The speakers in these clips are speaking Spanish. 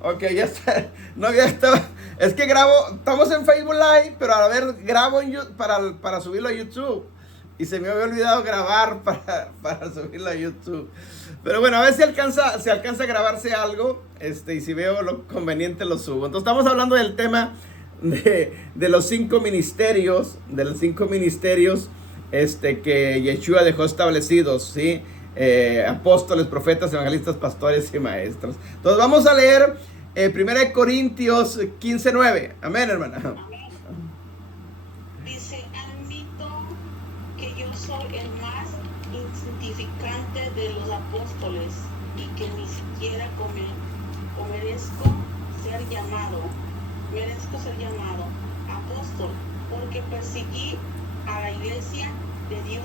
Ok, ya está. No, ya estaba. Es que grabo, estamos en Facebook Live, pero a ver, grabo para subirlo a YouTube. Y se me había olvidado grabar para subirlo a YouTube. Pero bueno, a ver si alcanza a grabarse algo. Y si veo lo conveniente lo subo. Entonces estamos hablando del tema de los 5 ministerios. De los 5 ministerios que Yeshua dejó establecidos, ¿sí? Apóstoles, profetas, evangelistas, pastores y maestros. Entonces vamos a leer 1 Corintios 15:9. Amén, hermana. Dice: admito que yo soy el más insignificante de los apóstoles y que ni siquiera merezco ser llamado apóstol, porque perseguí a la iglesia de Dios,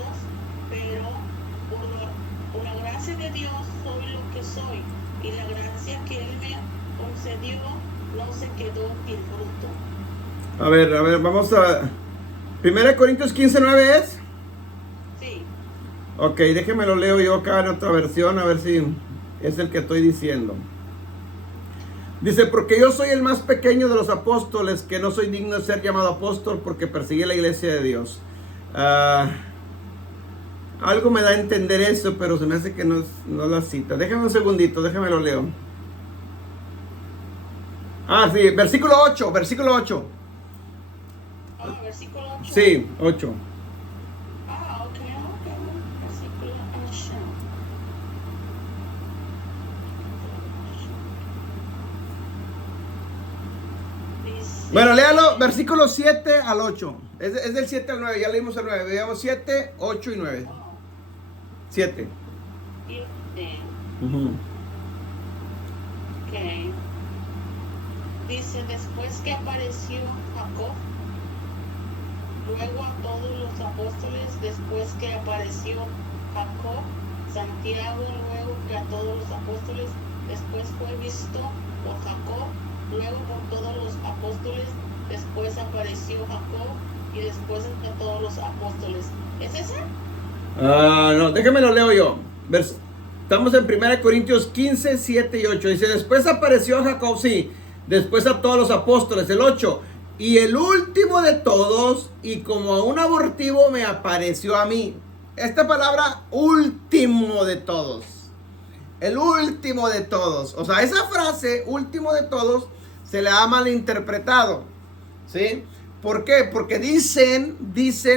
pero por la gracia de Dios soy lo que soy, y la gracia que Él me concedió no se quedó sin fruto. A ver, vamos a 1 Corintios 15:9 ¿es? Sí. Ok, déjeme lo leo yo acá en otra versión, a ver si es el que estoy diciendo. Dice: porque yo soy el más pequeño de los apóstoles, que no soy digno de ser llamado apóstol, porque perseguí la iglesia de Dios. Algo me da a entender eso, pero se me hace que no la cita. Déjame un segundito, déjame lo leo. Sí, versículo 8. Versículo 8. Sí, 8. Ok. Versículo 8. Dice, Bueno, léalo, versículo 7 al 8. Es del 7 al 9, ya leímos el 9. Veamos 7, 8 y 9. 7. Ok. Dice: después que apareció Jacob, luego a todos los apóstoles, después que apareció Jacob, Santiago, luego que a todos los apóstoles, después fue visto por Jacob, luego por todos los apóstoles, después apareció Jacob y después a todos los apóstoles. ¿Es ese? No, déjame lo leo yo. Estamos en 1 Corintios 15, 7 y 8. Dice: después apareció Jacob, sí. Después a todos los apóstoles, el 8. Y el último de todos, y como a un abortivo, me apareció a mí. Esta palabra, último de todos. El último de todos. O sea, esa frase, último de todos, se le ha malinterpretado. ¿Sí? ¿Por qué? Porque dicen,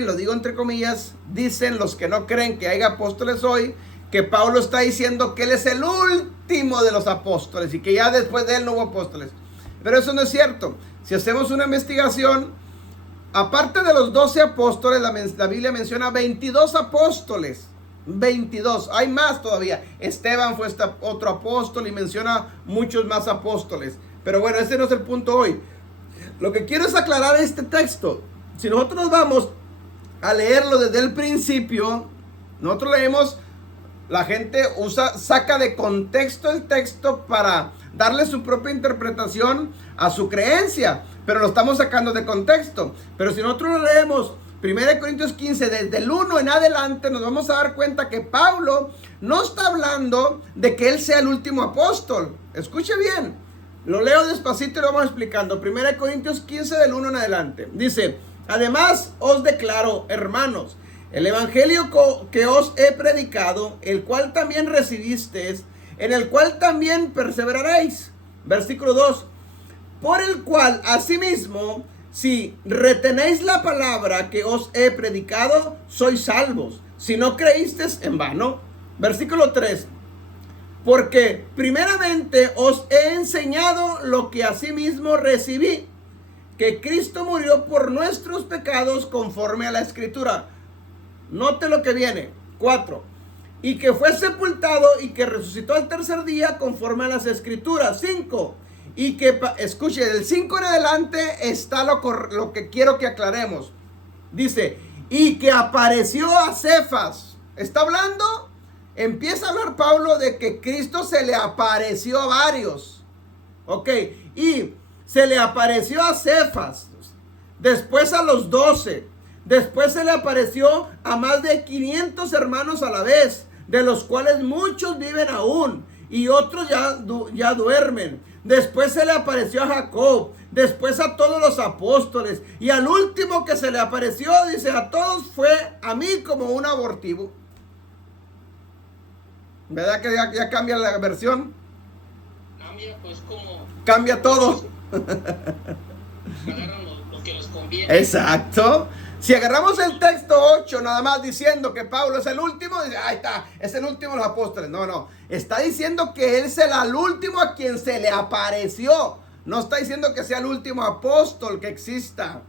lo digo entre comillas, dicen los que no creen que haya apóstoles hoy, que Pablo está diciendo que él es el último de los apóstoles y que ya después de él no hubo apóstoles. Pero eso no es cierto. Si hacemos una investigación, aparte de los 12 apóstoles, la Biblia menciona 22 apóstoles. 22. Hay más todavía. Esteban fue otro apóstol y menciona muchos más apóstoles. Pero bueno, ese no es el punto hoy. Lo que quiero es aclarar este texto. Si nosotros vamos a leerlo desde el principio, nosotros leemos, la gente saca de contexto el texto para darle su propia interpretación a su creencia, pero lo estamos sacando de contexto. Pero si nosotros lo leemos 1 Corintios 15, desde el 1 en adelante, nos vamos a dar cuenta que Pablo no está hablando de que él sea el último apóstol. Escuche bien, lo leo despacito y lo vamos explicando. 1 Corintios 15 del 1 en adelante. Dice: además os declaro, hermanos, el evangelio que os he predicado, el cual también recibisteis, en el cual también perseveraréis. Versículo 2. Por el cual, asimismo, si retenéis la palabra que os he predicado, sois salvos, si no creísteis en vano. Versículo 3. Porque primeramente os he enseñado lo que asimismo recibí, que Cristo murió por nuestros pecados conforme a la Escritura. Note lo que viene. 4. Y que fue sepultado y que resucitó al tercer día conforme a las Escrituras. 5. Y que, escuche, del 5 en adelante está lo que quiero que aclaremos. Dice: y que apareció a Cefas. ¿Está hablando? Empieza a hablar Pablo de que Cristo se le apareció a varios. Ok. Y se le apareció a Cefas. Después a los 12. Después se le apareció a más de 500 hermanos a la vez, de los cuales muchos viven aún. y otros ya duermen. Después se le apareció a Jacob, después a todos los apóstoles, y al último que se le apareció, dice, a todos fue a mí como un abortivo. ¿Verdad que ya cambia la versión? Cambia, pues como... Cambia todo. Agarran lo que les conviene. Exacto. Si agarramos el texto 8 nada más diciendo que Pablo es el último, dice, ahí está, es el último de los apóstoles. No, está diciendo que él es el último a quien se le apareció. No está diciendo que sea el último apóstol que exista.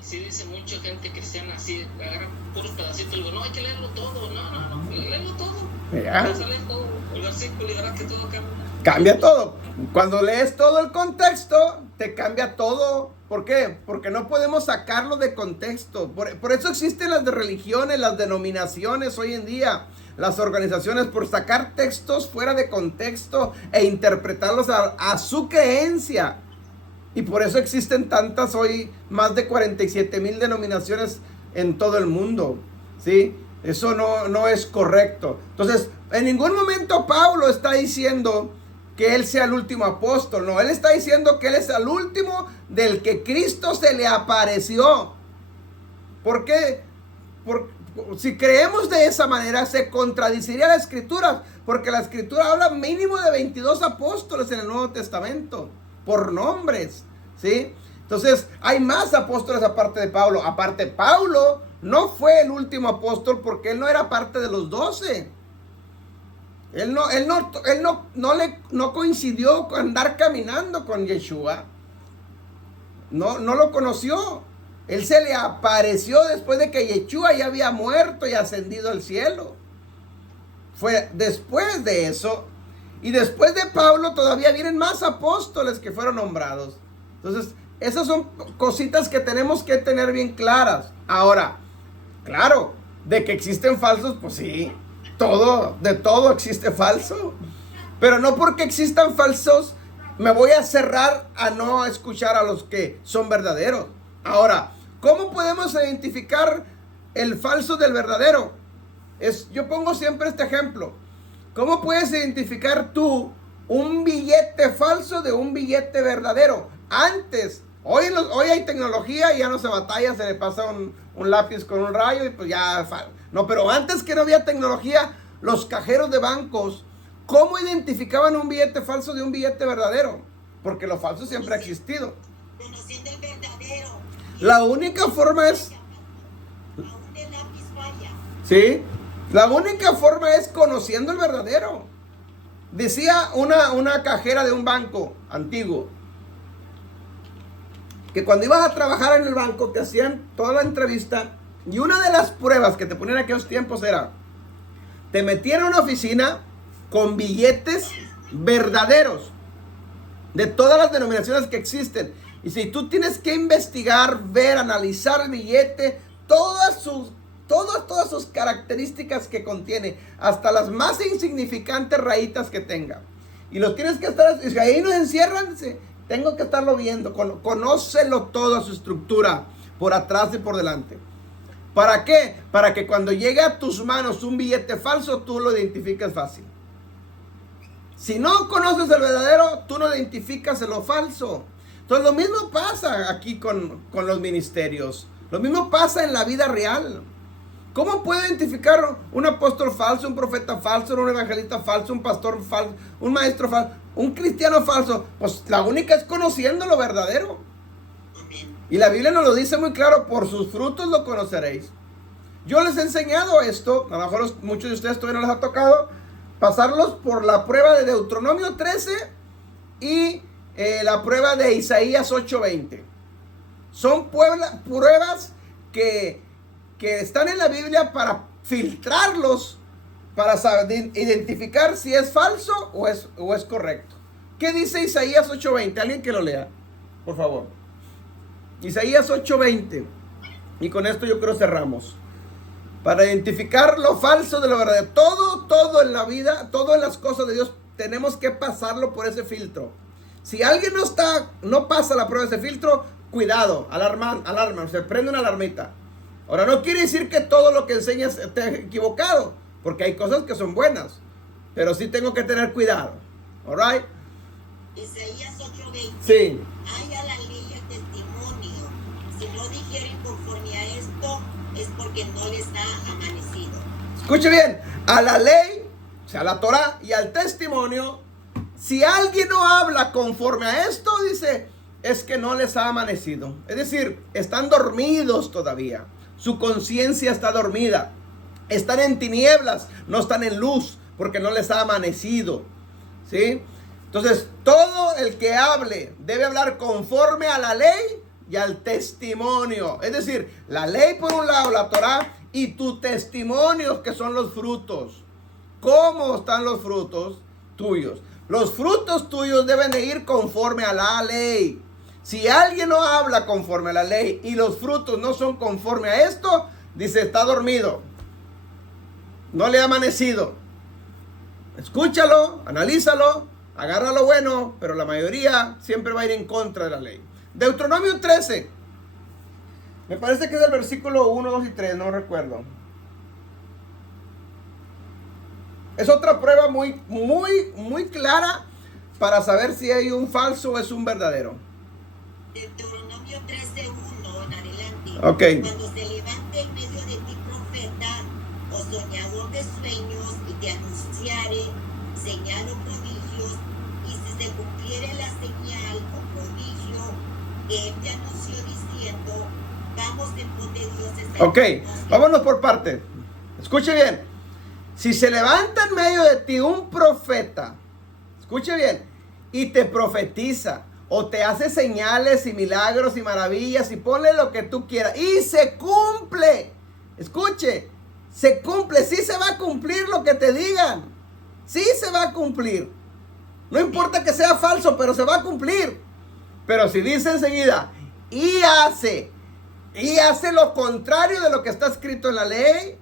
Sí dice mucha gente cristiana, así agarran puros pedacitos y digo, no, hay que leerlo todo. No, léelo todo. ¿Ya? Vas a leer todo el versículo y verás que todo cambia. Cambia todo. Cuando lees todo el contexto, te cambia todo. ¿Por qué? Porque no podemos sacarlo de contexto. Por eso existen las de religiones, las denominaciones hoy en día, las organizaciones, por sacar textos fuera de contexto e interpretarlos a su creencia. Y por eso existen tantas hoy, más de 47,000 denominaciones en todo el mundo. ¿Sí? Eso no es correcto. Entonces, en ningún momento Pablo está diciendo que él sea el último apóstol. No, él está diciendo que él es el último del que Cristo se le apareció. ¿Por qué? Si creemos de esa manera, se contradiciría la Escritura, porque la Escritura habla mínimo de 22 apóstoles en el Nuevo Testamento, por nombres, ¿sí? Entonces, hay más apóstoles aparte de Pablo. Aparte, Pablo no fue el último apóstol porque él no era parte de los 12. Él no coincidió con andar caminando con Yeshua. No lo conoció. Él se le apareció después de que Yeshua ya había muerto y ascendido al cielo. Fue después de eso. Y después de Pablo todavía vienen más apóstoles que fueron nombrados. Entonces, esas son cositas que tenemos que tener bien claras. Ahora, claro, de que existen falsos, pues sí. De todo existe falso. Pero no porque existan falsos me voy a cerrar a no escuchar a los que son verdaderos. Ahora, ¿cómo podemos identificar el falso del verdadero? Yo pongo siempre este ejemplo. ¿Cómo puedes identificar tú un billete falso de un billete verdadero? Antes, hoy hay tecnología y ya no se batalla, se le pasa un lápiz con un rayo y pues ya... No, pero antes que no había tecnología, los cajeros de bancos, ¿cómo identificaban un billete falso de un billete verdadero? Porque lo falso siempre ha existido. Conociendo el verdadero. La única forma es... ¿Sí? La única forma es conociendo el verdadero. Decía una cajera de un banco antiguo, que cuando ibas a trabajar en el banco te hacían toda la entrevista y una de las pruebas que te ponían en aquellos tiempos era, te metían a una oficina con billetes verdaderos de todas las denominaciones que existen. Y si tú tienes que investigar, ver, analizar el billete, todas sus características que contiene, hasta las más insignificantes rayitas que tenga. Y lo tienes que estar, y ahí nos encierran, tengo que estarlo viendo, conócelo toda su estructura, por atrás y por delante. ¿Para qué? Para que cuando llegue a tus manos un billete falso, tú lo identifiques fácil. Si no conoces el verdadero, tú no identificas lo falso. Entonces lo mismo pasa aquí con los ministerios. Lo mismo pasa en la vida real. ¿Cómo puede identificar un apóstol falso, un profeta falso, un evangelista falso, un pastor falso, un maestro falso, un cristiano falso? Pues la única es conociendo lo verdadero. Y la Biblia nos lo dice muy claro, por sus frutos lo conoceréis. Yo les he enseñado esto, a lo mejor muchos de ustedes todavía no les ha tocado, pasarlos por la prueba de Deuteronomio 13 y la prueba de Isaías 8:20. Son pruebas que están en la Biblia para filtrarlos, para saber, identificar si es falso o es correcto. ¿Qué dice Isaías 8:20? Alguien que lo lea, por favor. Isaías 8:20. Y con esto yo creo cerramos. Para identificar lo falso de lo verdadero. Todo en la vida, todo en las cosas de Dios, tenemos que pasarlo por ese filtro. Si alguien no pasa la prueba de ese filtro, cuidado, alarma, se prende una alarmita. Ahora, no quiere decir que todo lo que enseñas esté equivocado, porque hay cosas que son buenas. pero sí tengo que tener cuidado. All right? Isaías 8:20. Sí. Hay a la ley el testimonio. Si no dijeren conforme a esto, es porque no les ha amanecido. Escuche bien, a la ley, o sea, a la Torah y al testimonio, si alguien no habla conforme a esto, dice, es que no les ha amanecido. Es decir, están dormidos todavía. Su conciencia está dormida. Están en tinieblas, no están en luz, porque no les ha amanecido. ¿Sí? Entonces, todo el que hable debe hablar conforme a la ley y al testimonio. Es decir, la ley por un lado, la Torah, y tus testimonios, que son los frutos. ¿Cómo están los frutos tuyos? Los frutos tuyos deben de ir conforme a la ley. Si alguien no habla conforme a la ley y los frutos no son conforme a esto, dice, está dormido. No le ha amanecido. Escúchalo, analízalo, agarra lo bueno, pero la mayoría siempre va a ir en contra de la ley. Deuteronomio 13. Me parece que es el versículo 1, 2 y 3, no recuerdo. Es otra prueba muy clara para saber si hay un falso o es un verdadero. Deuteronomio 13:1 en adelante. Ok. Cuando se levante en medio de ti profeta o soñador de sueños y te anunciare señal o prodigios, y si se cumpliere la señal o prodigio que él te anunció diciendo, vamos en pos de dioses. Ok, vámonos por parte. Escuche bien. Si se levanta en medio de ti un profeta, escuche bien, y te profetiza, o te hace señales y milagros y maravillas, y ponle lo que tú quieras, y se cumple, escuche, se cumple, sí se va a cumplir lo que te digan, sí se va a cumplir, no importa que sea falso, pero se va a cumplir. Pero si dice enseguida, y hace lo contrario de lo que está escrito en la ley,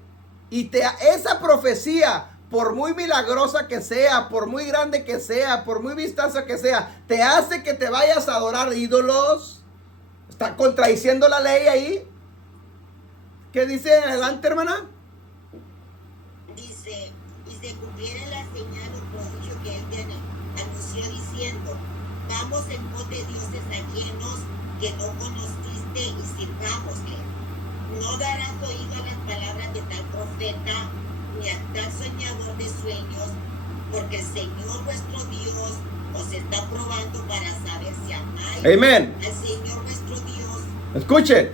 y esa profecía, por muy milagrosa que sea, por muy grande que sea, por muy vistosa que sea, te hace que te vayas a adorar ídolos, está contradiciendo la ley ahí. ¿Qué dice adelante, hermana? Dice, y se cumpliera la señal o prodigio que él te anunció diciendo, vamos en pos de dioses ajenos que no conociste y sirvámosle. No darás oído a las palabras de tal profeta ni a tal soñador de sueños, porque el Señor vuestro Dios os está probando para saber si amáis Amén. al Señor vuestro Dios. Escuchen.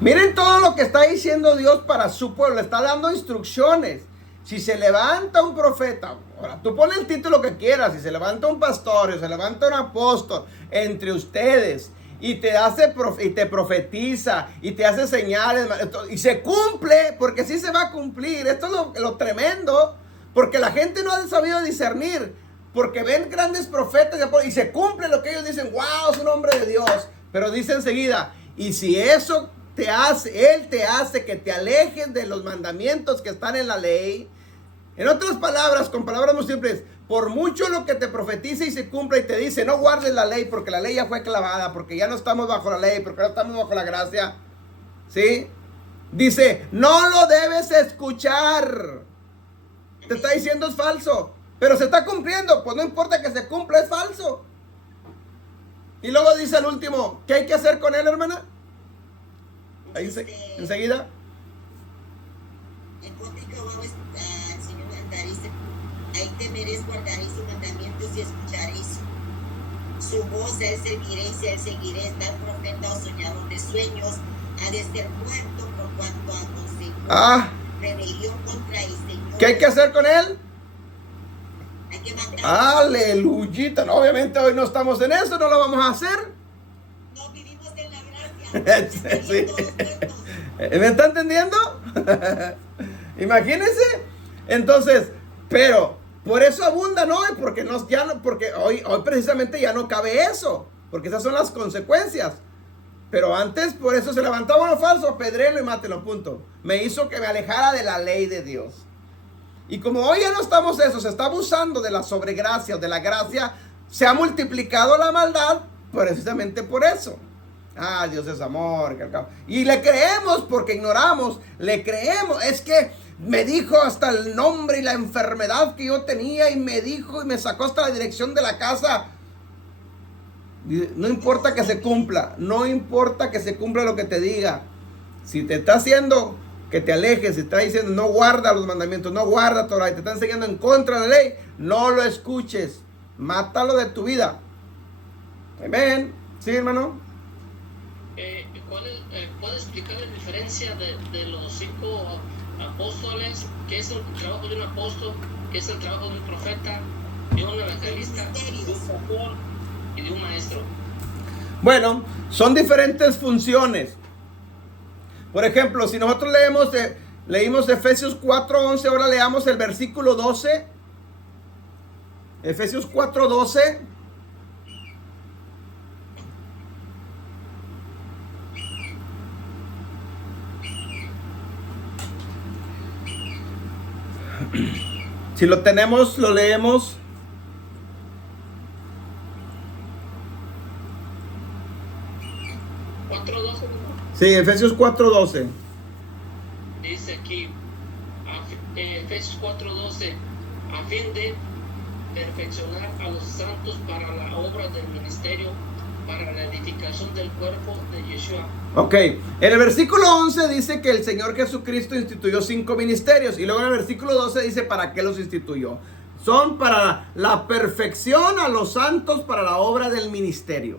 Miren todo lo que está diciendo Dios para su pueblo. Está dando instrucciones. Si se levanta un profeta, ahora tú pones el título que quieras. Si se levanta un pastor, si se levanta un apóstol entre ustedes y te profetiza y te hace señales y se cumple, porque sí se va a cumplir. Esto es lo tremendo, porque la gente no ha sabido discernir, porque ven grandes profetas y se cumple lo que ellos dicen. Wow, es un hombre de Dios. Pero dice enseguida, y si eso Él te hace que te alejes de los mandamientos que están en la ley. En otras palabras, con palabras muy simples, por mucho lo que te profetice y se cumpla y te dice, no guardes la ley porque la ley ya fue clavada, porque ya no estamos bajo la ley, porque no estamos bajo la gracia, ¿sí? Dice, no lo debes escuchar. Te está diciendo es falso, pero se está cumpliendo, pues no importa que se cumpla, es falso. Y luego dice el último, ¿qué hay que hacer con él, hermana? Ahí enseguida. En pos de Jehová el Señor andaréis, ahí temeréis, guardaréis sus mandamientos y escucharéis su voz, a él serviréis y a él seguiréis. Tal profeta o soñador de sueños ha de ser muerto por cuanto aconsejó rebelión contra el Señor. ¿Qué hay que hacer con él? Hay que matar. Aleluyita. No, obviamente hoy no estamos en eso, no lo vamos a hacer. No vivimos en la gracia. Sí. Todos muertos. ¿Me está entendiendo? Imagínense. Entonces, pero por eso abundan hoy, porque porque hoy precisamente ya no cabe eso, porque esas son las consecuencias. Pero antes, por eso se levantaba uno falso, apedrélo y mátelo, punto. Me hizo que me alejara de la ley de Dios. Y como hoy ya no estamos eso, se está abusando de la sobregracia o de la gracia, se ha multiplicado la maldad precisamente por eso. Ah, Dios es amor. Y le creemos porque ignoramos. Le creemos. Es que me dijo hasta el nombre y la enfermedad que yo tenía. Y me dijo y me sacó hasta la dirección de la casa. No importa que se cumpla. No importa que se cumpla lo que te diga. Si te está haciendo que te alejes, si te está diciendo no guarda los mandamientos, no guarda Torah, y te está enseñando en contra de la ley, no lo escuches. Mátalo de tu vida. Amén. ¿Sí, hermano? ¿Puede explicar la diferencia de los 5 apóstoles? ¿Qué es el trabajo de un apóstol? ¿Qué es el trabajo de un profeta? ¿De un evangelista? ¿De un pastor? ¿Y de un maestro? Bueno, son diferentes funciones. Por ejemplo, si nosotros leímos Efesios 4:11, ahora leamos el versículo 12. Efesios 4:12. Si lo tenemos, lo leemos. Sí, Efesios 4:12. Dice aquí, Efesios 4:12, a fin de perfeccionar a los santos para la obra del ministerio, para la edificación del cuerpo de Yeshua. Ok, en el versículo 11 dice que el Señor Jesucristo instituyó 5 ministerios. Y luego en el versículo 12 dice para qué los instituyó. Son para la perfección a los santos para la obra del ministerio.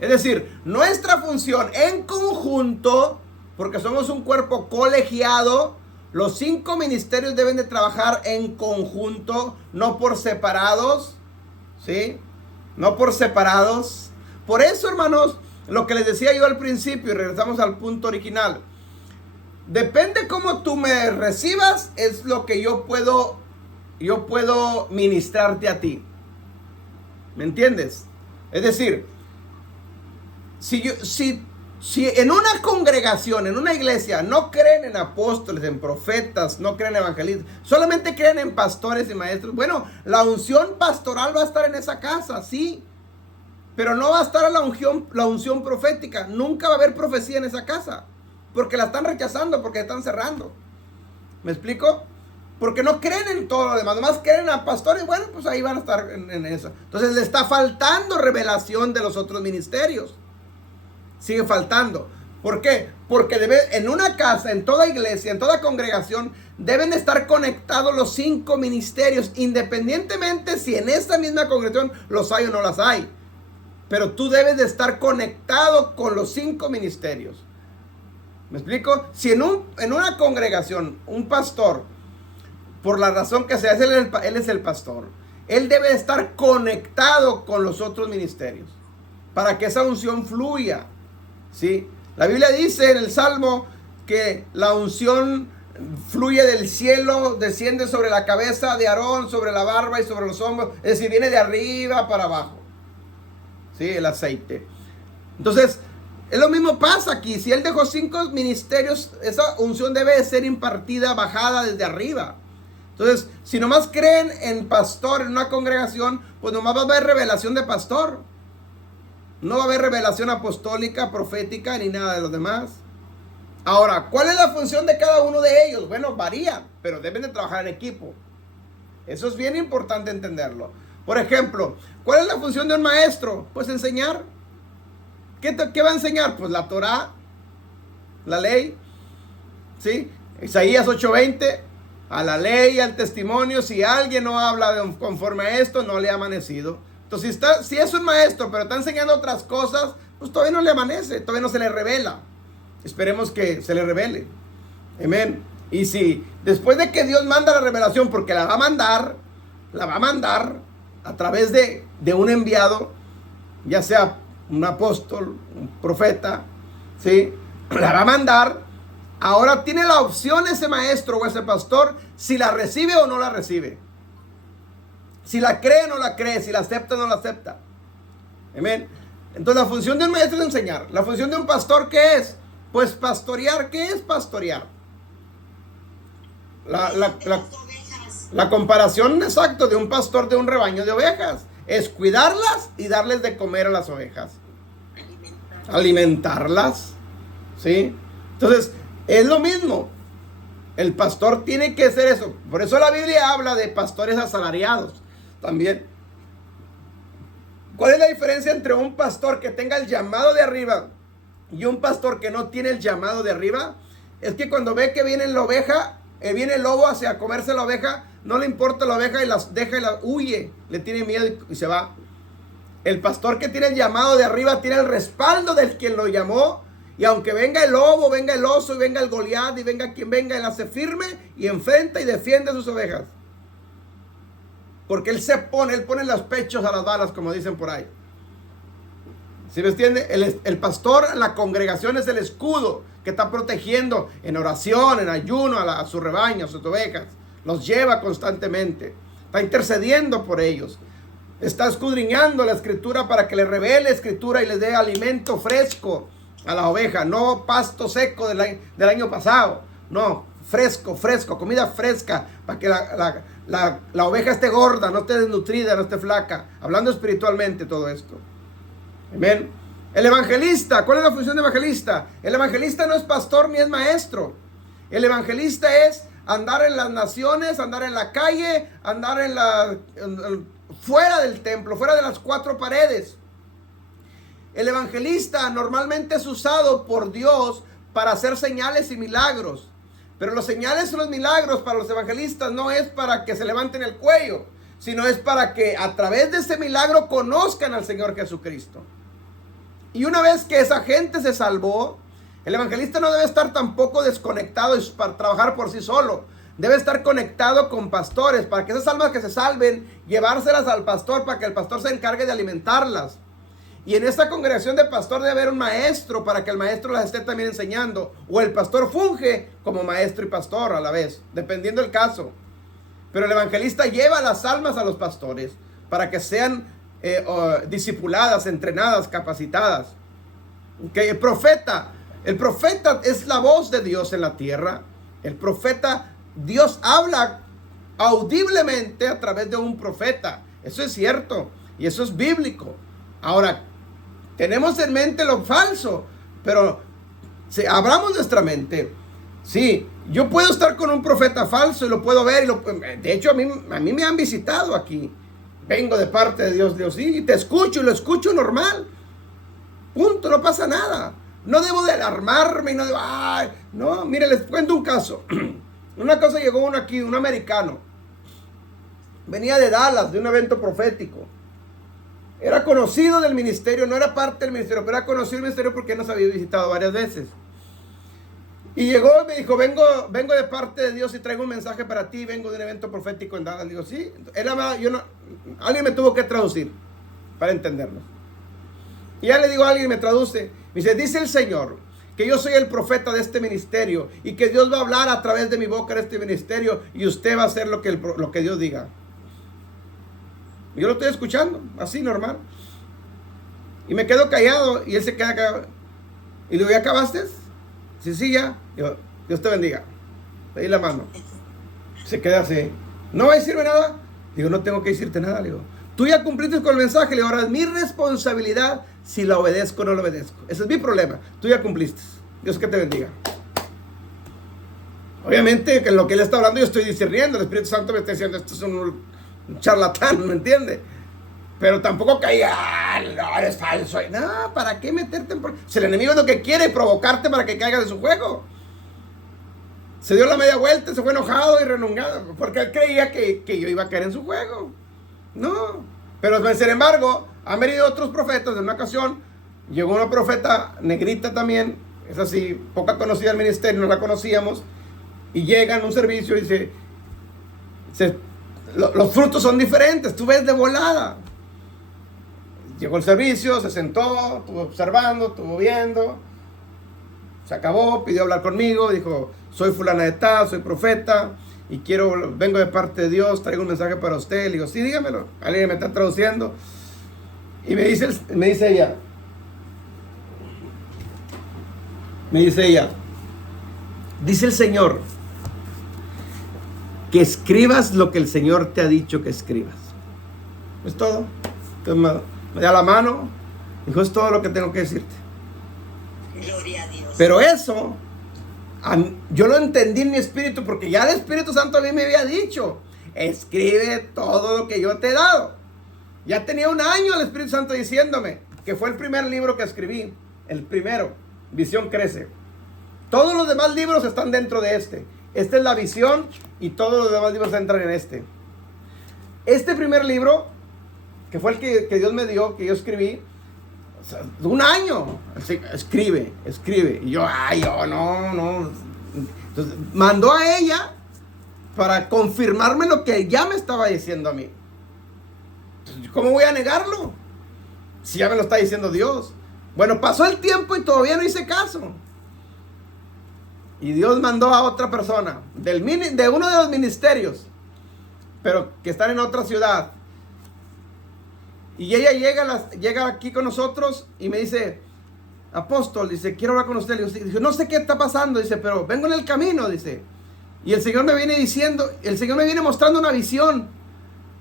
Es decir, nuestra función en conjunto, porque somos un cuerpo colegiado, los 5 ministerios deben de trabajar en conjunto, no por separados, ¿sí? No por separados. Por eso, hermanos, lo que les decía yo al principio, y regresamos al punto original, depende cómo tú me recibas, es lo que yo puedo ministrarte a ti. ¿Me entiendes? Es decir, si en una congregación, en una iglesia, no creen en apóstoles, en profetas, no creen en evangelistas, solamente creen en pastores y maestros, bueno, la unción pastoral va a estar en esa casa, sí, pero no va a estar la unción profética. Nunca va a haber profecía en esa casa, porque la están rechazando, porque la están cerrando. ¿Me explico? Porque no creen en todo lo demás, nomás creen a pastores, bueno, pues ahí van a estar en eso. Entonces le está faltando revelación de los otros ministerios. Sigue faltando. ¿Por qué? Porque en una casa, en toda iglesia, en toda congregación, deben estar conectados los 5 ministerios, independientemente si en esta misma congregación los hay o no las hay. Pero tú debes de estar conectado con los 5 ministerios. ¿Me explico? Si en una congregación, un pastor, por la razón que sea, él es el pastor, él debe de estar conectado con los otros ministerios para que esa unción fluya. ¿Sí? La Biblia dice en el Salmo que la unción fluye del cielo, desciende sobre la cabeza de Aarón, sobre la barba y sobre los hombros. Es decir, viene de arriba para abajo. ¿Sí? El aceite. Entonces, es lo mismo pasa aquí. Si él dejó 5 ministerios, esa unción debe de ser impartida, bajada desde arriba. Entonces, si nomás creen en pastor en una congregación, pues nomás va a haber revelación de pastor. No va a haber revelación apostólica, profética, ni nada de los demás. Ahora, ¿cuál es la función de cada uno de ellos? Bueno, varía, pero deben de trabajar en equipo. Eso es bien importante entenderlo. Por ejemplo, ¿cuál es la función de un maestro? Pues enseñar. ¿Qué va a enseñar? Pues la Torah, la ley. ¿Sí? Isaías 8:20. A la ley y al testimonio, si alguien no habla conforme a esto, no le ha amanecido. Entonces, si es un maestro, pero está enseñando otras cosas, pues todavía no le amanece, todavía no se le revela. Esperemos que se le revele. Amén. Y si después de que Dios manda la revelación, porque la va a mandar a través de un enviado, ya sea un apóstol, un profeta, ¿sí? La va a mandar. Ahora tiene la opción ese maestro o ese pastor si la recibe o no la recibe. Si la cree o no la cree, si la acepta o no la acepta. Amén. Entonces la función de un maestro es enseñar. La función de un pastor, ¿qué es? Pues pastorear. ¿Qué es pastorear? La comparación exacta de un pastor de un rebaño de ovejas es cuidarlas y darles de comer a las ovejas. alimentarlas, ¿sí? Entonces, es lo mismo. El pastor tiene que hacer eso. Por eso la Biblia habla de pastores asalariados también. ¿Cuál es la diferencia entre un pastor que tenga el llamado de arriba y un pastor que no tiene el llamado de arriba? Es que cuando ve que viene la oveja, viene el lobo hacia comerse la oveja, no le importa la oveja y las deja y la huye, le tiene miedo y se va. El pastor que tiene el llamado de arriba tiene el respaldo del quien lo llamó, y aunque venga el lobo, venga el oso y venga el Goliat y venga quien venga, él hace firme y enfrenta y defiende a sus ovejas. Porque él pone los pechos a las balas, como dicen por ahí. ¿Sí me entiende? El pastor, la congregación es el escudo que está protegiendo en oración, en ayuno a su rebaño, a sus ovejas. Los lleva constantemente. Está intercediendo por ellos. Está escudriñando la escritura para que le revele escritura y les dé alimento fresco a la oveja. No pasto seco del año pasado. No, fresco, comida fresca para que la oveja esté gorda, no esté desnutrida, no esté flaca. Hablando espiritualmente todo esto. Amén. El evangelista, ¿cuál es la función de evangelista? El evangelista no es pastor ni es maestro. El evangelista es andar en las naciones, andar en la calle, andar fuera del templo, fuera de las cuatro paredes. El evangelista normalmente es usado por Dios para hacer señales y milagros. Pero los señales y los milagros para los evangelistas no es para que se levanten el cuello, sino es para que a través de ese milagro conozcan al Señor Jesucristo. Y una vez que esa gente se salvó, el evangelista no debe estar tampoco desconectado para trabajar por sí solo. Debe estar conectado con pastores para que esas almas que se salven, llevárselas al pastor para que el pastor se encargue de alimentarlas. Y en esta congregación de pastor debe haber un maestro para que el maestro las esté también enseñando. O el pastor funge como maestro y pastor a la vez, dependiendo del caso. Pero el evangelista lleva las almas a los pastores para que sean discipuladas, entrenadas, capacitadas. Okay. El profeta es la voz de Dios en la tierra. El profeta, Dios habla audiblemente a través de un profeta. Eso es cierto y eso es bíblico. Ahora, tenemos en mente lo falso, pero si abramos nuestra mente, sí, yo puedo estar con un profeta falso y lo puedo ver. De hecho, a mí me han visitado aquí. Vengo de parte de Dios, sí, te escucho y lo escucho normal. Punto, no pasa nada. No debo de alarmarme y no debo, no, mire, les cuento un caso. Una cosa, llegó uno aquí, un americano. Venía de Dallas, de un evento profético. Era conocido del ministerio, no era parte del ministerio, pero era conocido del ministerio porque nos había visitado varias veces. Y llegó y me dijo, vengo de parte de Dios y traigo un mensaje para ti, vengo de un evento profético en Dallas. Digo, sí, alguien me tuvo que traducir para entenderlo. Y ya le digo a alguien, me traduce, me dice el Señor que yo soy el profeta de este ministerio y que Dios va a hablar a través de mi boca en este ministerio y usted va a hacer lo que Dios diga. Yo lo estoy escuchando, así normal. Y me quedo callado y él se queda callado. Y le digo, ¿ya acabaste? Sí, ya. Digo, Dios te bendiga. Le di la mano. Se queda así. ¿No va a decirme nada? Digo, no tengo que decirte nada. Le digo, tú ya cumpliste con el mensaje. Le digo, ahora es mi responsabilidad si la obedezco o no la obedezco. Ese es mi problema. Tú ya cumpliste. Dios que te bendiga. Obviamente que en lo que él está hablando yo estoy discerniendo. El Espíritu Santo me está diciendo, esto es un charlatán, ¿me entiende? Pero tampoco caía, no, eres falso. No, ¿para qué meterte en si el enemigo es lo que quiere, provocarte para que caigas de su juego? Se dio la media vuelta, se fue enojado y renungado, porque él creía que yo iba a caer en su juego. No, pero sin embargo, han venido otros profetas. En una ocasión, llegó una profeta negrita también, es así, poca conocida del ministerio, no la conocíamos, y llega en un servicio y dice, los frutos son diferentes, tú ves de volada. Llegó el servicio, se sentó, estuvo observando, estuvo viendo, se acabó, pidió hablar conmigo, dijo, soy fulana de tal, soy profeta y vengo de parte de Dios, traigo un mensaje para usted. Le digo, sí, dígamelo, alguien me está traduciendo. Y me dice ella, dice el Señor que escribas lo que el Señor te ha dicho que escribas. Es todo. Entonces me da la mano, dijo, es todo lo que tengo que decirte. Pero eso, yo lo entendí en mi espíritu, porque ya el Espíritu Santo a mí me había dicho, escribe todo lo que yo te he dado. Ya tenía un año el Espíritu Santo diciéndome, que fue el primer libro que escribí, el primero, Visión Crece. Todos los demás libros están dentro de este. Esta es la visión y todos los demás libros entran en este. Este primer libro, que fue el que Dios me dio, que yo escribí, o sea, un año, así, escribe. Y yo, no. Entonces, mandó a ella para confirmarme lo que ya me estaba diciendo a mí. Entonces, ¿cómo voy a negarlo? Si ya me lo está diciendo Dios. Bueno, pasó el tiempo y todavía no hice caso. Y Dios mandó a otra persona de uno de los ministerios, pero que están en otra ciudad. Y ella llega aquí con nosotros y me dice, apóstol, dice, quiero hablar con usted. Le digo, no sé qué está pasando, dice, pero vengo en el camino, dice. Y el Señor me viene diciendo, el Señor me viene mostrando una visión.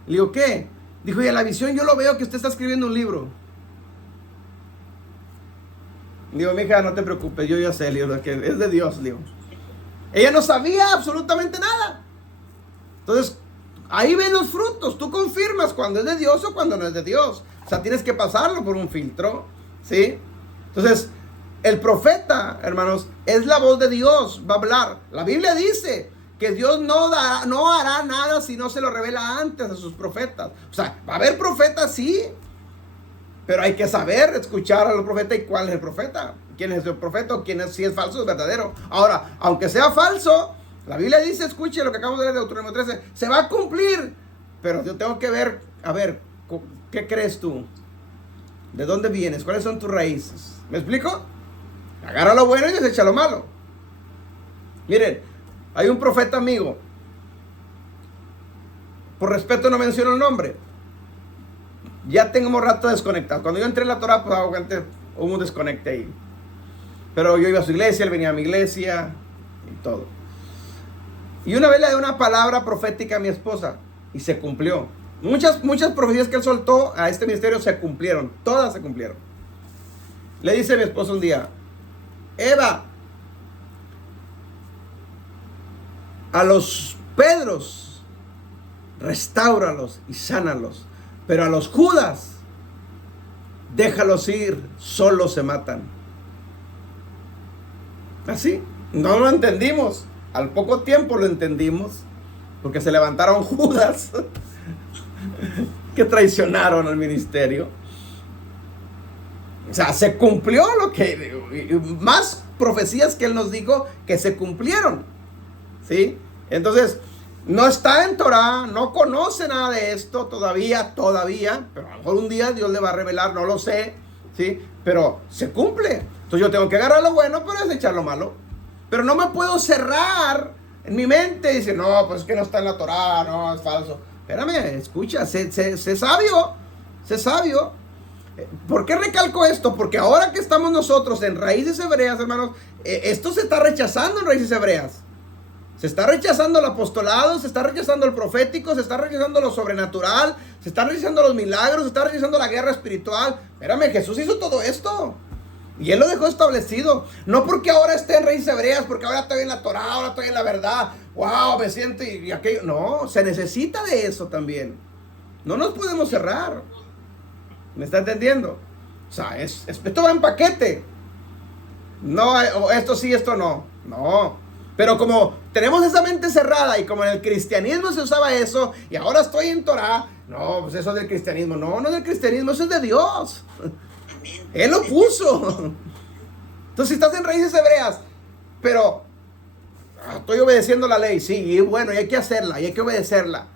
Le digo, ¿qué? Dijo, y en la visión yo lo veo que usted está escribiendo un libro. Digo, mija, no te preocupes, yo ya sé, digo, que es de Dios, digo. Ella no sabía absolutamente nada. Entonces, ahí ven los frutos. Tú confirmas cuando es de Dios o cuando no es de Dios. O sea, tienes que pasarlo por un filtro, ¿sí? Entonces, el profeta, hermanos, es la voz de Dios, va a hablar. La Biblia dice que Dios no hará nada si no se lo revela antes a sus profetas. O sea, va a haber profetas, sí, pero hay que saber escuchar a los profetas y cuál es el profeta. ¿Quién es el profeta o quién es, si es falso o verdadero? Ahora, aunque sea falso, la Biblia dice, escuche lo que acabamos de leer de Deuteronomio 13, se va a cumplir. Pero yo tengo que ver, a ver, ¿qué crees tú? ¿De dónde vienes? ¿Cuáles son tus raíces? ¿Me explico? Agarra lo bueno y desecha lo malo. Miren, hay un profeta amigo. Por respeto no menciono el nombre. Ya tengo un rato desconectado. Cuando yo entré en la Torah, pues hubo un desconecte ahí. Pero yo iba a su iglesia, él venía a mi iglesia y todo. Y una vez le di una palabra profética a mi esposa y se cumplió. Muchas profecías que él soltó a este ministerio se cumplieron. Todas se cumplieron. Le dice a mi esposa un día, Eva, a los Pedros, restáuralos y sánalos. Pero a los Judas, déjalos ir, solo se matan. Así, no lo entendimos. Al poco tiempo lo entendimos, porque se levantaron Judas que traicionaron al ministerio. O sea, se cumplió lo que, más profecías que él nos dijo que se cumplieron, ¿sí? Entonces, no está en Torah, no conoce nada de esto todavía, pero a lo mejor un día Dios le va a revelar, no lo sé, ¿sí? Pero se cumple. Entonces yo tengo que agarrar lo bueno para desechar lo malo. Pero no me puedo cerrar en mi mente y decir, no, pues es que no está en la Torah, no, es falso. Espérame, escucha, sé sabio, sé sabio. ¿Por qué recalco esto? Porque ahora que estamos nosotros en Raíces Hebreas, hermanos, esto se está rechazando en Raíces Hebreas. Se está rechazando el apostolado, se está rechazando el profético, se está rechazando lo sobrenatural, se está rechazando los milagros, se está rechazando la guerra espiritual. Espérame, Jesús hizo todo esto. Y Él lo dejó establecido. No porque ahora esté en Raíces Hebreas, porque ahora estoy en la Torah, ahora estoy en la verdad. Wow, me siento y aquello. No, se necesita de eso también. No nos podemos cerrar. ¿Me está entendiendo? O sea, esto va en paquete. No, esto sí, esto no. No. Pero como tenemos esa mente cerrada y como en el cristianismo se usaba eso y ahora estoy en Torah, no, pues eso es del cristianismo. No, no es del cristianismo, eso es de Dios. Él lo puso. Entonces, si estás en Raíces Hebreas, pero estoy obedeciendo la ley, sí, y bueno, y hay que hacerla, y hay que obedecerla.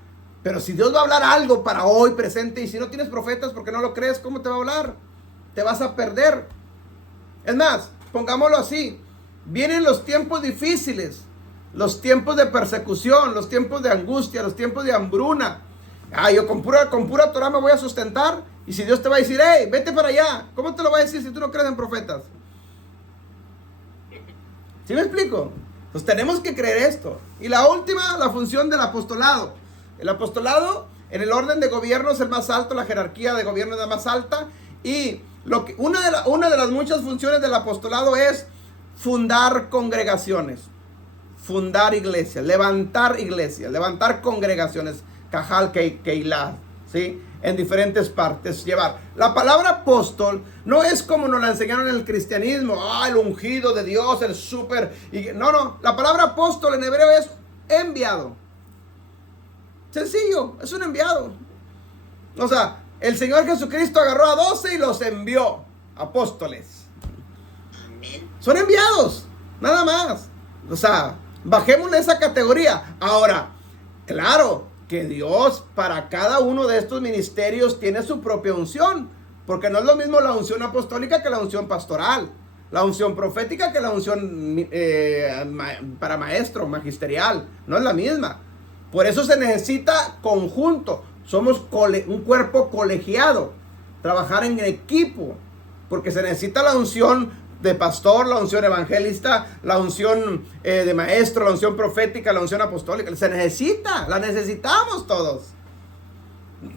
Pero si Dios va a hablar algo para hoy presente, y si no tienes profetas porque no lo crees, ¿cómo te va a hablar? Te vas a perder. Es más, pongámoslo así. Vienen los tiempos difíciles, los tiempos de persecución, los tiempos de angustia, los tiempos de hambruna. Yo con pura Torah me voy a sustentar. Y si Dios te va a decir, hey, vete para allá, ¿cómo te lo va a decir si tú no crees en profetas? ¿Sí me explico? Pues tenemos que creer esto. Y la última, la función del apostolado. El apostolado, en el orden de gobierno, es el más alto, la jerarquía de gobierno es la más alta. Y una de las muchas funciones del apostolado es fundar congregaciones, fundar iglesias, levantar congregaciones, Cajal, Keilah, ¿sí? En diferentes partes, llevar. La palabra apóstol no es como nos la enseñaron en el cristianismo, el ungido de Dios, el súper. No, la palabra apóstol en hebreo es enviado. Sencillo, es un enviado. O sea, el Señor Jesucristo agarró a 12 y los envió, apóstoles. Son enviados, nada más. O sea, bajémosle esa categoría. Ahora, claro que Dios para cada uno de estos ministerios tiene su propia unción, porque no es lo mismo la unción apostólica que la unción pastoral, la unción profética que la unción para maestro, magisterial, no es la misma. Por eso se necesita conjunto, somos un cuerpo colegiado, trabajar en equipo, porque se necesita la unción de pastor, la unción evangelista, la unción de maestro, la unción profética, la unción apostólica. Se necesita, la necesitamos todos.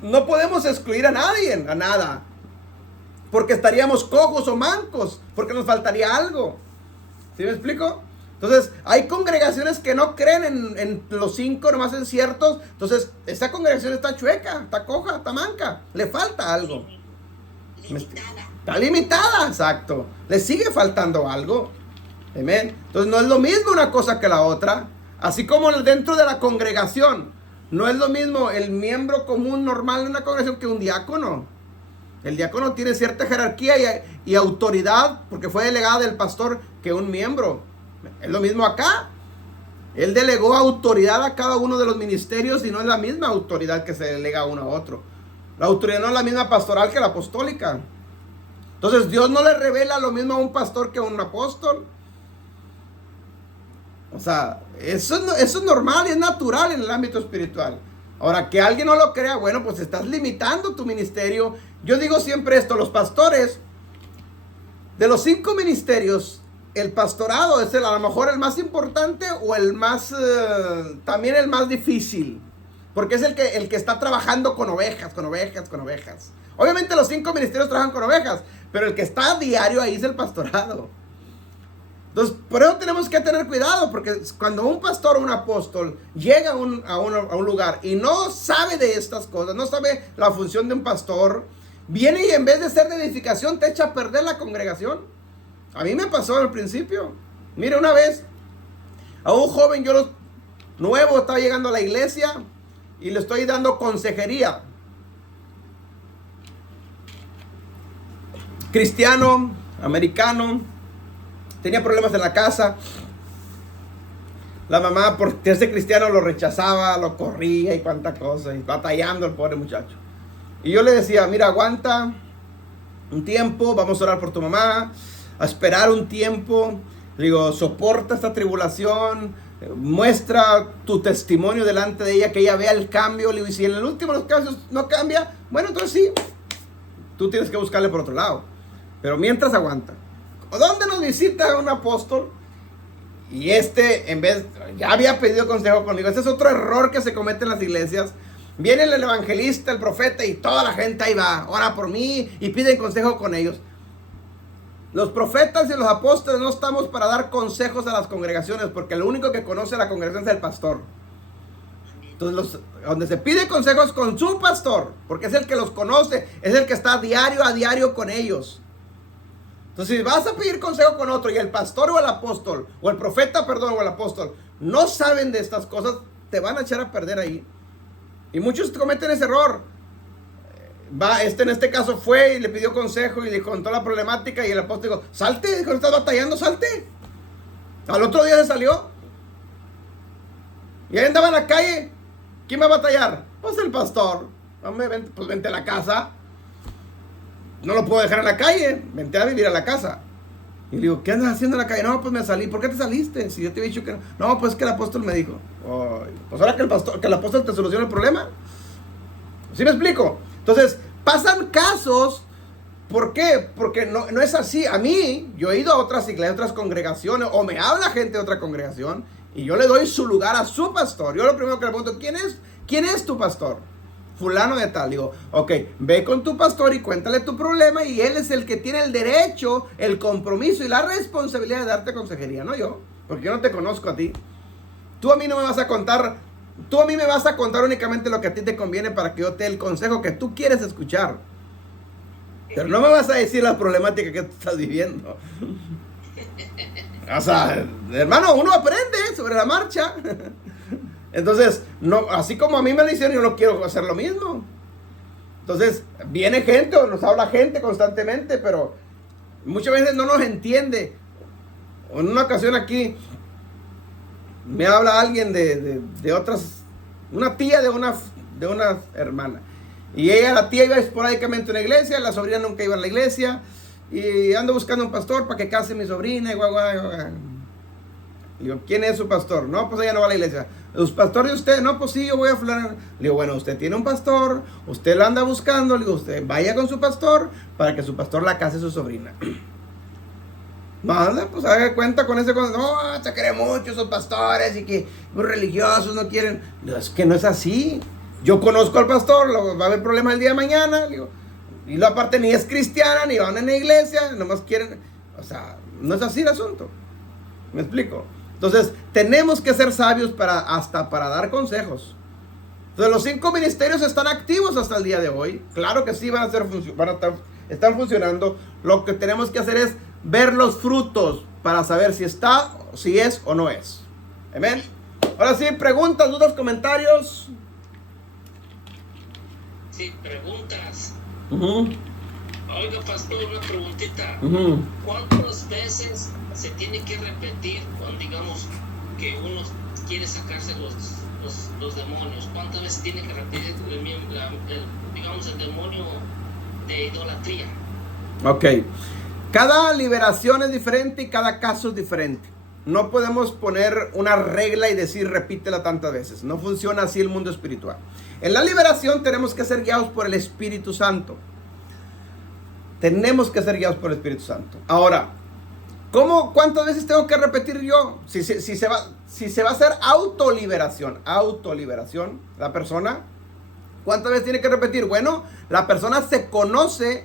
No podemos excluir a nadie, a nada, porque estaríamos cojos o mancos, porque nos faltaría algo. ¿Sí me explico? Entonces, hay congregaciones que no creen en los 5, nomás en ciertos. Entonces, esta congregación está chueca, está coja, está manca, le falta algo. Está limitada, exacto. Le sigue faltando algo. Amén. Entonces no es lo mismo una cosa que la otra. Así como dentro de la congregación, no es lo mismo el miembro común normal de una congregación que un diácono. El diácono tiene cierta jerarquía y autoridad porque fue delegada del pastor que un miembro. Es lo mismo acá. Él delegó autoridad a cada uno de los ministerios y no es la misma autoridad que se delega a uno a otro. La autoridad no es la misma pastoral que la apostólica. Entonces Dios no le revela lo mismo a un pastor que a un apóstol. O sea, eso es normal y es natural en el ámbito espiritual. Ahora, que alguien no lo crea, bueno, pues estás limitando tu ministerio. Yo digo siempre esto, los pastores, de los 5 ministerios, el pastorado es a lo mejor el más importante o el más, también el más difícil. Porque es el que está trabajando con ovejas. Obviamente los 5 ministerios trabajan con ovejas, pero el que está a diario ahí es el pastorado. Entonces, por eso tenemos que tener cuidado, porque cuando un pastor o un apóstol llega a un lugar y no sabe de estas cosas, no sabe la función de un pastor, viene y en vez de ser de edificación te echa a perder la congregación. A mí me pasó al principio. Mira, una vez a un joven, nuevo, estaba llegando a la iglesia y le estoy dando consejería. Cristiano, americano, tenía problemas en la casa. La mamá, por ser cristiano, lo rechazaba, lo corría y cuánta cosa, y batallando el pobre muchacho. Y yo le decía, mira, aguanta un tiempo, vamos a orar por tu mamá, a esperar un tiempo. Le digo, soporta esta tribulación, muestra tu testimonio delante de ella, que ella vea el cambio. Le digo, y si en el último de los casos no cambia, bueno, entonces sí, tú tienes que buscarle por otro lado. Pero mientras aguanta. ¿Dónde nos visita un apóstol? Y en vez, ya había pedido consejo conmigo. Ese es otro error que se comete en las iglesias. Viene el evangelista, el profeta y toda la gente ahí va, ora por mí y piden consejo con ellos. Los profetas y los apóstoles no estamos para dar consejos a las congregaciones, porque lo único que conoce a la congregación es el pastor. Entonces, donde se pide consejos con su pastor, porque es el que los conoce, es el que está a diario con ellos. Entonces, si vas a pedir consejo con otro y el pastor o el apóstol, o el profeta, perdón, o el apóstol, no saben de estas cosas, te van a echar a perder ahí. Y muchos cometen ese error. En este caso fue y le pidió consejo y le contó la problemática y el apóstol dijo, salte, cuando estás batallando, salte. Al otro día se salió. Y ahí andaba en la calle. ¿Quién va a batallar? Pues el pastor. Hombre, pues vente a la casa. No lo puedo dejar en la calle. Vente a vivir a la casa. Y le digo, ¿qué andas haciendo en la calle? No, pues me salí. ¿Por qué te saliste? Si yo te había dicho que no. No, pues que el apóstol me dijo. Oh, pues ahora que el apóstol te soluciona el problema. ¿Sí me explico? Entonces, pasan casos. ¿Por qué? Porque no es así. A mí, yo he ido a otras iglesias, otras congregaciones, o me habla gente de otra congregación, y yo le doy su lugar a su pastor. Yo lo primero que le pregunto, ¿quién es tu pastor? fulano de tal. Digo, ok, ve con tu pastor y cuéntale tu problema y él es el que tiene el derecho, el compromiso y la responsabilidad de darte consejería, no yo, porque yo no te conozco a ti. Tú a mí no me vas a contar, tú a mí me vas a contar únicamente lo que a ti te conviene para que yo te dé el consejo que tú quieres escuchar. Pero no me vas a decir la problemática que tú estás viviendo. O sea, hermano, uno aprende sobre la marcha. Entonces, no, así como a mí me lo hicieron, yo no quiero hacer lo mismo. Entonces, viene gente o nos habla gente constantemente, pero muchas veces no nos entiende. En una ocasión aquí, me habla alguien de otras, una tía de una hermana. Y ella, la tía, iba esporádicamente a una iglesia, la sobrina nunca iba a la iglesia. Y ando buscando un pastor para que case mi sobrina. Y guau. Le digo, ¿quién es su pastor? No, pues ella no va a la iglesia. ¿Es pastor de usted? No, pues sí, yo voy a fulano. Le digo, bueno, usted tiene un pastor, usted lo anda buscando. Le digo, usted vaya con su pastor para que su pastor la case a su sobrina. No, pues haga cuenta con ese. No, se cree mucho esos pastores y que los religiosos no quieren. Es que no es así. Yo conozco al pastor, va a haber problemas el día de mañana. Le digo, y la parte ni es cristiana, ni van a la iglesia, nomás quieren. O sea, no es así el asunto. ¿Me explico? Entonces, tenemos que ser sabios hasta para dar consejos. Entonces, los 5 ministerios están activos hasta el día de hoy. Claro que sí están funcionando. Lo que tenemos que hacer es ver los frutos para saber si es o no es. Amén. Ahora sí, preguntas, dudas, comentarios. Sí, preguntas. Uh-huh. Oiga, pastor, una preguntita. Uh-huh. ¿Cuántas veces se tiene que repetir cuando digamos que uno quiere sacarse los demonios? ¿Cuántas veces tiene que repetir el demonio de idolatría? Ok. Cada liberación es diferente y cada caso es diferente. No podemos poner una regla y decir repítela tantas veces. No funciona así el mundo espiritual. En la liberación tenemos que ser guiados por el Espíritu Santo. Tenemos que ser guiados por el Espíritu Santo. Ahora, ¿cuántas veces tengo que repetir yo? Si se va a hacer autoliberación, la persona, ¿cuántas veces tiene que repetir? Bueno, la persona se conoce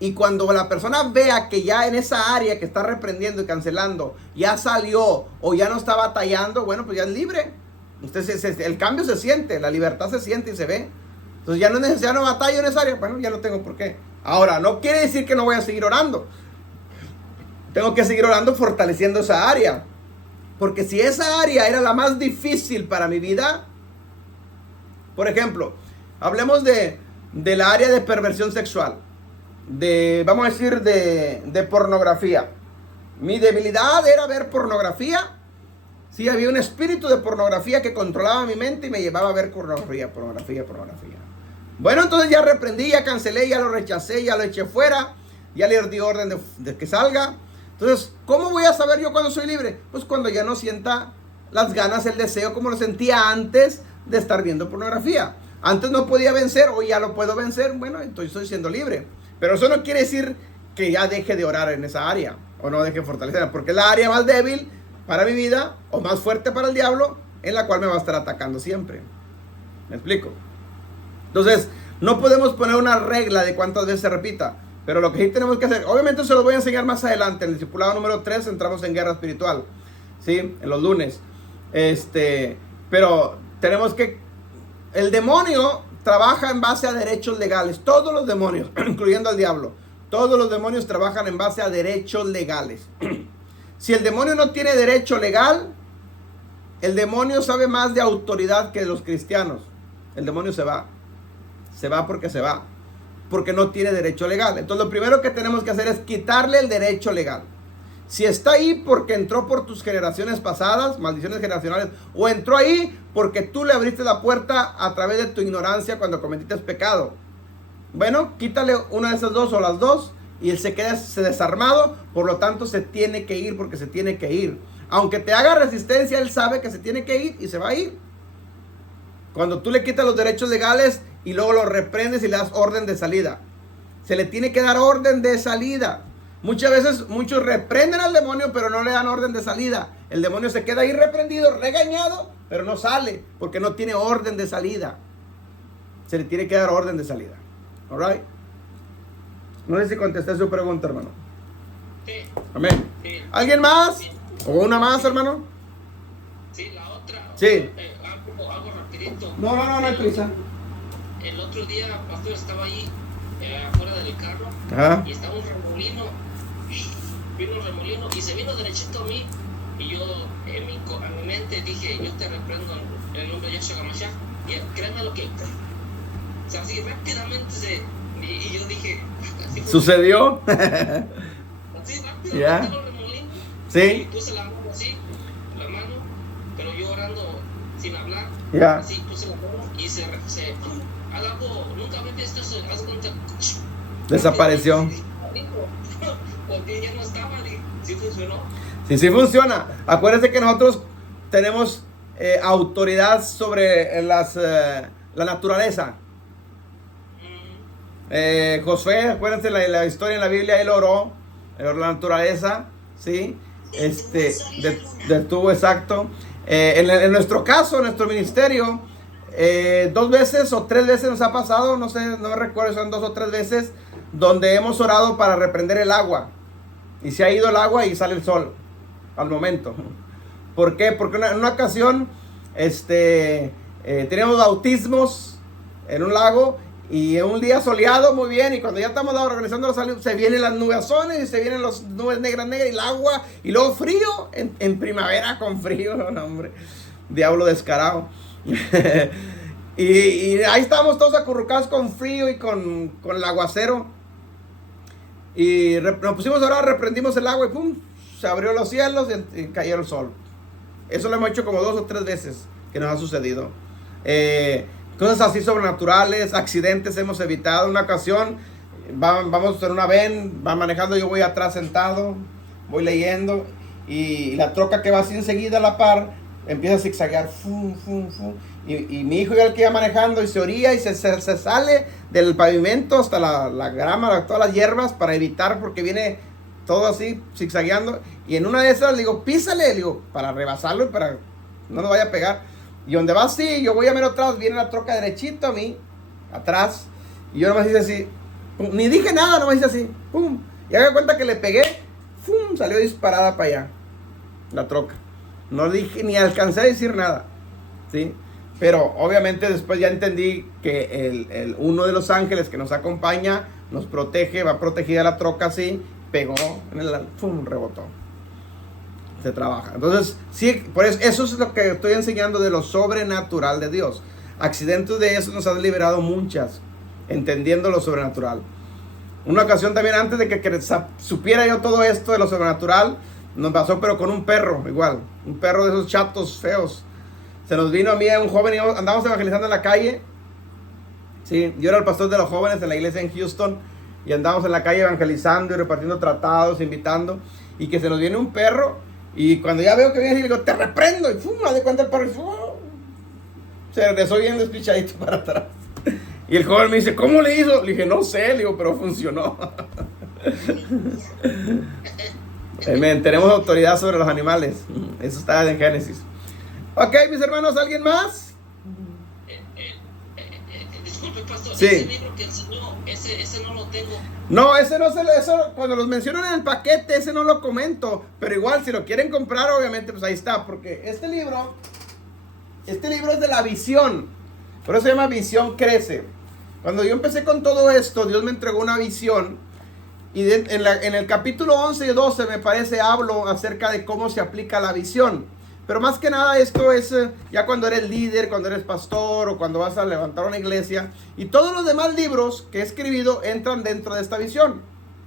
y cuando la persona vea que ya en esa área que está reprendiendo y cancelando, ya salió o ya no está batallando, bueno, pues ya es libre. El cambio se siente, la libertad se siente y se ve. Entonces ya no es necesario batallar en esa área. Bueno, ya no tengo por qué. Ahora, no quiere decir que no voy a seguir orando. Tengo que seguir orando fortaleciendo esa área. Porque si esa área era la más difícil para mi vida, por ejemplo, hablemos del área de perversión sexual. Vamos a decir, de pornografía. Mi debilidad era ver pornografía. Sí, había un espíritu de pornografía que controlaba mi mente y me llevaba a ver pornografía. Bueno, entonces ya reprendí, ya cancelé, ya lo rechacé, ya lo eché fuera, ya le di orden de que salga. Entonces, ¿cómo voy a saber yo cuando soy libre? Pues cuando ya no sienta las ganas, el deseo como lo sentía antes de estar viendo pornografía. Antes no podía vencer, hoy ya lo puedo vencer. Bueno, entonces estoy siendo libre. Pero eso no quiere decir que ya deje de orar en esa área o no deje de fortalecerla, porque es la área más débil para mi vida o más fuerte para el diablo, en la cual me va a estar atacando siempre. ¿Me explico? Entonces, no podemos poner una regla de cuántas veces se repita, pero lo que sí tenemos que hacer, obviamente se los voy a enseñar más adelante, en el discipulado número 3 entramos en guerra espiritual, ¿sí? En los lunes. Pero tenemos que, el demonio trabaja en base a derechos legales, todos los demonios, incluyendo al diablo, todos los demonios trabajan en base a derechos legales. Si el demonio no tiene derecho legal, el demonio sabe más de autoridad que los cristianos. El demonio se va porque no tiene derecho legal. Entonces lo primero que tenemos que hacer es quitarle el derecho legal. Si está ahí porque entró por tus generaciones pasadas, maldiciones generacionales, o entró ahí porque tú le abriste la puerta a través de tu ignorancia cuando cometiste pecado, bueno, quítale una de esas dos o las dos y él se queda desarmado. Por lo tanto se tiene que ir porque se tiene que ir. Aunque te haga resistencia, él sabe que se tiene que ir y se va a ir. Cuando tú le quitas los derechos legales y luego lo reprendes y le das orden de salida, se le tiene que dar orden de salida. Muchas veces muchos reprenden al demonio pero no le dan orden de salida. El demonio se queda ahí reprendido, regañado, pero no sale porque no tiene orden de salida. se le tiene que dar orden de salida. Alright. No sé si contesté su pregunta, hermano. Sí, Amén. sí. ¿Alguien más? Sí. ¿O una más, hermano? Sí, la otra. Sí. Algo rapidito. No hay prisa. El otro día, pastor, estaba ahí afuera del carro Ajá. y estaba un remolino. Vino un remolino y se vino derechito a mí. Y yo, a mi mente, dije: yo te reprendo en el nombre de Yahshua HaMashiach. Y créeme lo que. O sea, así rápidamente y yo dije: así fue. ¿Sucedió? Así rápido, Ya. rápido el remolino. Y Sí. puse la mano así, pero yo orando sin hablar. Ya. Así puse la mano y algo, nunca había visto eso, haz cuenta. Desapareció. Porque ya no estaba, sí funcionó. Sí funciona. Acuérdense que nosotros tenemos autoridad sobre la naturaleza. Josué, acuérdense la historia en la Biblia, él oró la naturaleza, ¿sí? Detuvo, exacto. En nuestro caso, en nuestro ministerio, 2 veces o 3 veces nos ha pasado, no sé, no me recuerdo, son 2 o 3 veces, donde hemos orado para reprender el agua. Y se ha ido el agua y sale el sol al momento. ¿Por qué? Porque en una ocasión teníamos bautismos en un lago y en un día soleado, muy bien, y cuando ya estamos organizando los saludos, se vienen las nubesones y se vienen las nubes negras y el agua, y luego frío, en primavera con frío, no, hombre, diablo descarado. y ahí estábamos todos acurrucados con frío y con el aguacero. Y nos pusimos a orar, reprendimos el agua y pum, se abrió los cielos y cayó el sol. Eso lo hemos hecho como 2 o 3 veces que nos ha sucedido. Cosas así sobrenaturales, accidentes hemos evitado. Una ocasión, vamos en una van, va manejando, yo voy atrás sentado, voy leyendo, y la troca que va así enseguida a la par, empieza a zigzaguear, y mi hijo ya el que iba manejando y se orilla y se sale del pavimento hasta la grama, todas las hierbas para evitar, porque viene todo así zigzagueando, y en una de esas le digo: písale, le digo, para rebasarlo y para no nos vaya a pegar. Y donde va así, yo voy a ver atrás, viene la troca derechito a mí, atrás, y yo nomás hice así, pum, ni dije nada, nomás hice así, pum, y haga cuenta que le pegué, pum, salió disparada para allá, la troca. No dije, ni alcancé a decir nada, ¿sí? Pero obviamente después ya entendí que uno de los ángeles que nos acompaña nos protege, va protegida la troca así, pegó, pum, rebotó. Se trabaja. Entonces, sí, por eso es lo que estoy enseñando de lo sobrenatural de Dios. Accidentes de eso nos han liberado muchas, entendiendo lo sobrenatural. Una ocasión también, antes de que supiera yo todo esto de lo sobrenatural, nos pasó, pero con un perro, igual, un perro de esos chatos feos. Se nos vino a mí un joven y andábamos evangelizando en la calle. Sí, yo era el pastor de los jóvenes en la iglesia en Houston, y andábamos en la calle evangelizando y repartiendo tratados, invitando, y que se nos viene un perro. Y cuando ya veo que viene, le digo: te reprendo. Y ¡fum! Me de cuenta el perro. Se regresó bien despichadito para atrás. Y el joven me dice: ¿cómo le hizo? Le dije: no sé, le digo, pero funcionó. Amén. Tenemos autoridad sobre los animales. Eso está en Génesis. Ok, mis hermanos, ¿alguien más? Disculpe, pastor, Sí. ese libro que enseñó, ese no lo tengo. No, eso cuando los mencionan en el paquete, ese no lo comento. Pero igual, si lo quieren comprar, obviamente, pues ahí está. Porque este libro es de la visión. Por eso se llama Visión Crece. Cuando yo empecé con todo esto, Dios me entregó una visión. Y en el capítulo 11 y 12, me parece, hablo acerca de cómo se aplica la visión. Pero más que nada esto es ya cuando eres líder, cuando eres pastor o cuando vas a levantar una iglesia. Y todos los demás libros que he escribido entran dentro de esta visión.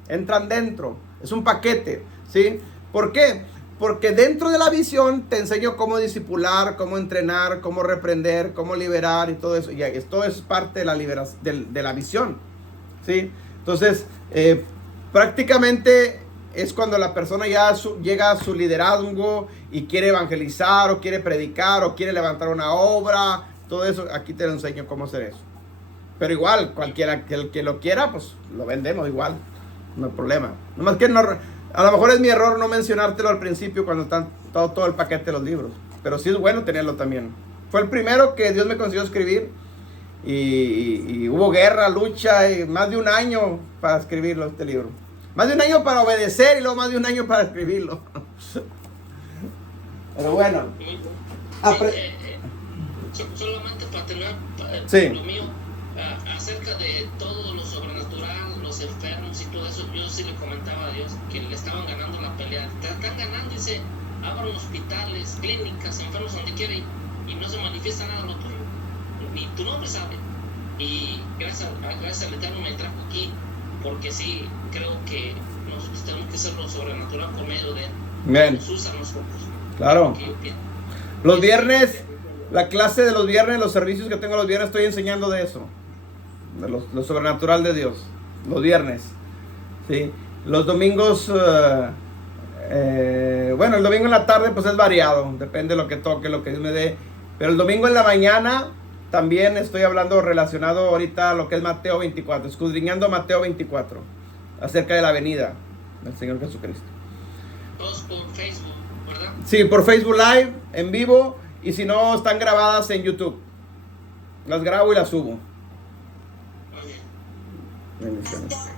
Entran dentro. Es un paquete, ¿sí? ¿Por qué? Porque dentro de la visión te enseño cómo discipular, cómo entrenar, cómo reprender, cómo liberar y todo eso. Y todo eso es parte de la visión, ¿sí? Entonces, prácticamente es cuando la persona ya llega a su liderazgo y quiere evangelizar o quiere predicar o quiere levantar una obra. Todo eso, aquí te lo enseño cómo hacer eso. Pero igual, cualquiera que lo quiera, pues lo vendemos igual. No hay problema. Nomás que a lo mejor es mi error no mencionártelo al principio cuando están todo el paquete de los libros. Pero sí es bueno tenerlo también. Fue el primero que Dios me consiguió escribir. y hubo guerra, lucha, y más de un año para escribirlo, este libro. Más de un año para obedecer y luego más de un año para escribirlo. Pero bueno. Solamente para terminar, Sí. lo mío, acerca de todo lo sobrenatural, los enfermos y todo eso, yo sí le comentaba a Dios que le estaban ganando la pelea. Están ganando, dice, abran hospitales, clínicas, enfermos donde quiera y no se manifiesta nada lo tuyo. Ni tu nombre sabe. Y gracias al Eterno me trajo aquí, porque sí, creo que nosotros tenemos que ser lo sobrenatural por medio de Él. Bien. Nos usa a nosotros. Claro. Que- Los viernes, la clase de los viernes, los servicios que tengo los viernes, estoy enseñando de eso. De lo sobrenatural de Dios. Los viernes. ¿Sí? Los domingos, bueno, el domingo en la tarde pues es variado. Depende de lo que toque, lo que Dios me dé. Pero el domingo en la mañana también estoy hablando relacionado ahorita a lo que es Mateo 24. Escudriñando Mateo 24. Acerca de la venida del Señor Jesucristo. Todos por Facebook, ¿verdad? Sí, por Facebook Live, en vivo. Y si no, están grabadas en YouTube. Las grabo y las subo. Muy bien. Bendiciones. Pastor,